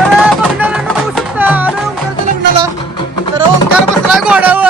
तर बघणाऱ्यांना बघू शकता. अरे ओंकारच्या लग्नाला. तर ओंकार बसलाय घोड्यावर.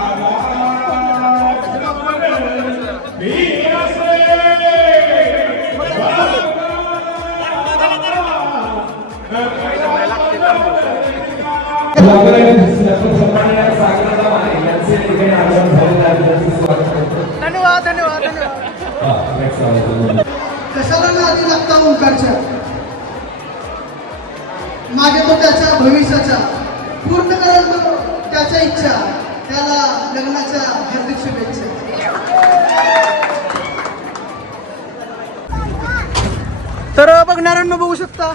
धन्यवाद धन्यवाद धन्यवाद. कशाला नादी लागता ओंकारच्या? मागे तो त्याच्या भविष्याच्या पूर्ण करत तो त्याच्या इच्छा त्याला लग्नाच्या हार्दिक शुभेच्छा. तर बघणाऱ्यांना बघू शकता.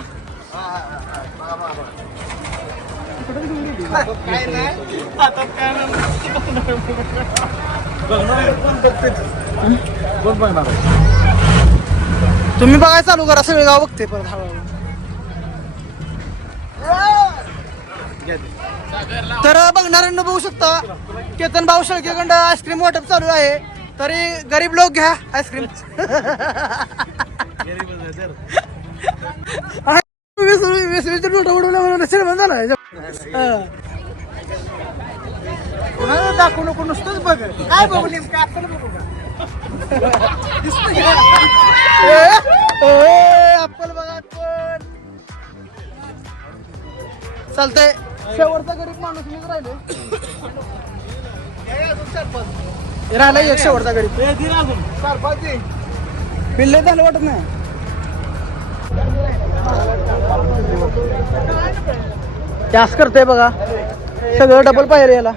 तुम्ही बघाय चालू करा सगळे गाव बघते परत हळूहळू. तर बघणाऱ्यांना बघू शकता केतन भाऊ शेळकेकडं आईस्क्रीम वाटप चालू आहे. तरी गरीब लोक घ्या आईस्क्रीम वीस वीस वीस नोटा उडवल्या श्रीमंत झाला दाखवू नको नुसतंच बघ. काय बघू नेमकं? आपल्याला बघू का? दिसतं बघा कोण चालतंय. शेवटचा गरीब माणूस मीच राहिले. राहिला एक शेवटचा गरीब. पिल्ले झालं वाटत नाही. जास्त करतोय बघा. सगळं डबल पाहिजे याला.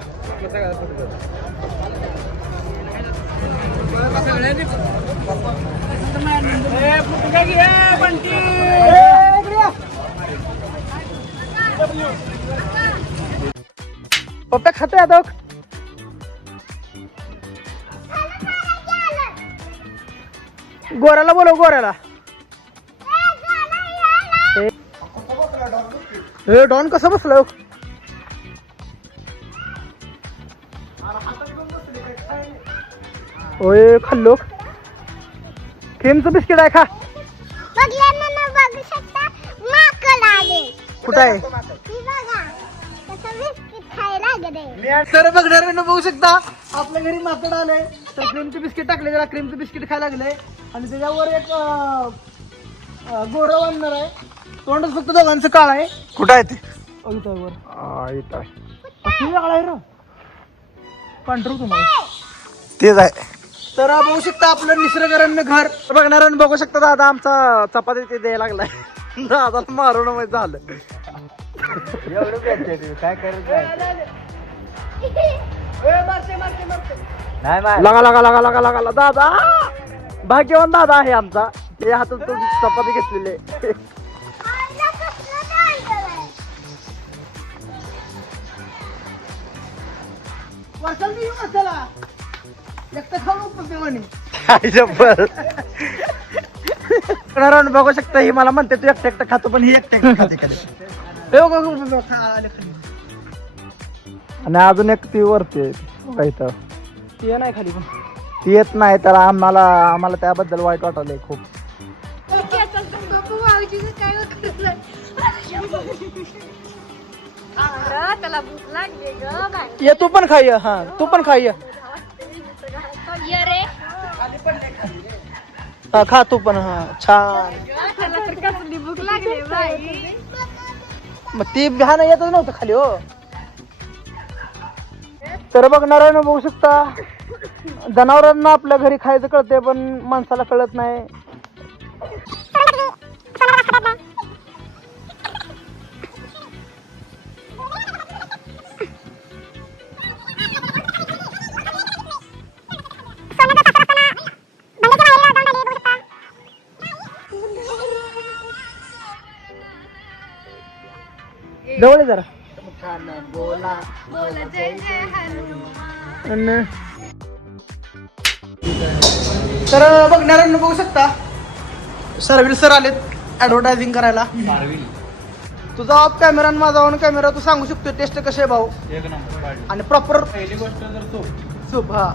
पप्पा खाते आता गोऱ्याला बोलव गोऱ्याला. ए डॉन कसं बसलो ओय खाल्लो. क्रीमचं बिस्किट आहे खा. आले. कुठं आहे? ही बघा कसं बिस्किट खायला लागले. तर बघणाऱ्यांना बघू शकता? आपल्या घरी माकड आलंय तर क्रीमचे बिस्किट टाकले त्याला क्रीमचं बिस्किट खायला लागले. आणि त्याच्यावर एक गोरं बांधणार आहे. तोंडच फक्त दोघांचं काळ आहे. कुठं आहे ते? वर. आहे. र. पांढरू तुम्हाला तेच आहे. तर बघू शकता आपलं निसर्गरम्य घर. बघणाऱ्यांना बघू शकता दादा आमचा चपाती ते द्यायला लागलाय. दादाला मारून माहीत झालं. एवढं काय करायचं मारते मारते मारते. लगा लगा लगा लगा लगा लगा. दादा! भाग्यवान दादा आहे आमचा. ते हातात तो चपाती घेतलेले आईला वर्षाला मी येऊ वर्षाला एकटं खाऊ नको म्हणे राहून बघू शकता ही मला म्हणते तू एकटं एकटं खातो पण ही एकटं खाते. आणि अजून एक ती वरती आहे बघा इथं ती नाही खाली पण. ती येत नाही तर आम्हाला आम्हाला त्याबद्दल वाईट वाटलंय खूप. त्याला भूक लागली ग बाई. ये तू पण खाय हा तू पण खाय. ये रे. हा खा तू पण हा छान. त्याला तर कसली भूक लागली बाई. मग ती बिहान येतच नव्हतं खाली हो. तर बघ नारायण बघू शकता. जनावरांना आपल्या घरी खायचं कळते पण माणसाला कळत नाही. जवळ जरा. अन- तर बघ नारायण बघू शकता सरवील सर आलेत ऍडव्हर्टायझिंग करायला. तुझा ऑफ कॅमेरा आणि माझा ऑन कॅमेरा तू सांगू शकतो टेस्ट कसे आहे भाऊ? एक नंबर काढली. आणि प्रॉपर पहिली गोष्ट जर सूप सूप हा.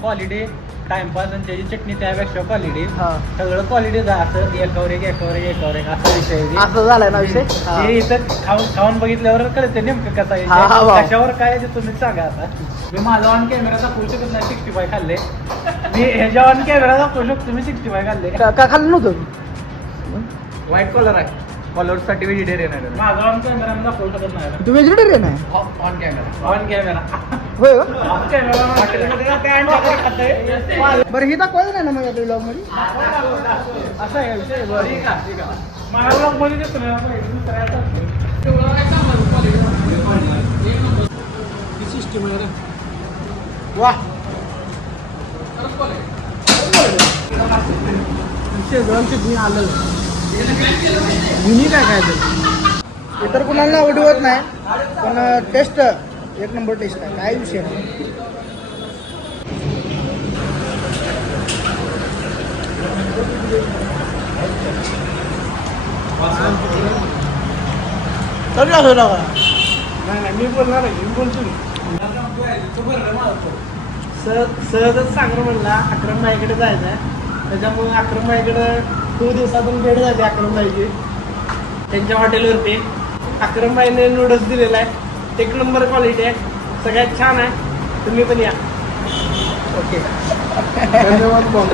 क्वालिटी टाइमपास आणि त्याची चटणी त्यापेक्षा क्वालिटी हा सगळं क्वालिटी असं एकावर एक एकावर एक एकावर एक असा विषय आहे. असं झालाय ना विषय हा. हे इथं खाऊन खाऊन बघितल्यावर कळते नेमकं कसं आहे हा, हा. भाऊ. कशावर काय आहे ते तुम्ही सांगा आता मी माझा ऑन कॅमेरा दाखवू शकत नाही सिक्स्टी फाय खाल्ले मी ह्याच्या ऑन कॅमेरा दाखवू शकतो मी सिक्स्टी फाय खाल्ले का का खाल्लं नव्हतं व्हाईट कलर आहे कलरसाठी व्हेजिटेरियन आहे माझा ऑन कॅमेरा दाखवू शकत नाही तू व्हेजिटेरियन आहे? ऑन कॅमेरा ऑन कॅमेरा होय? ऑन खाते बरं ही दाखवायचं नाही ना मग आपल्या ब्लॉगमध्ये असं आहे. विषय बरं ठीक आहे ठीक आहे. मला ब्लॉगमध्ये देतो ना दुसऱ्याचा वा. शेजवानची मी आलं युनिक आहे काय ते? इतर कुणाला आवडवत नाही पण टेस्ट एक नंबर टेस्ट आहे. काय विषय? नाही तरी असं नाही नाही मी बोलणार आहे मी बोलतो सहज सहजच सागर म्हणला अक्रम माईकडे जायचं आहे त्याच्यामुळे अक्रम माईकडे खूप दिवसातून भेट झाली अक्रम माईची त्यांच्या हॉटेलवरती. अक्रम माईने नूडल्स दिलेला आहे. एक नंबर क्वालिटी आहे. सगळ्यात छान आहे. तुम्ही पण या. ओके. धन्यवाद भाऊ.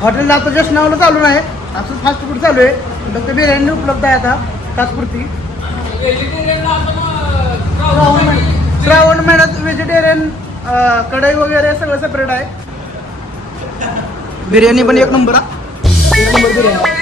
हॉटेलला आता जस्ट नावला चालू नाही. असं फास्ट फूड चालू आहे. फक्त बिर्याणी उपलब्ध आहे आता तात्पुरती. श्रावण महिन्यात- व्हेजिटेरियन कढई वगैरे सगळं सेपरेट आहे. बिर्याणी पण एक नंबर हा. एक नंबर बिर्याणी.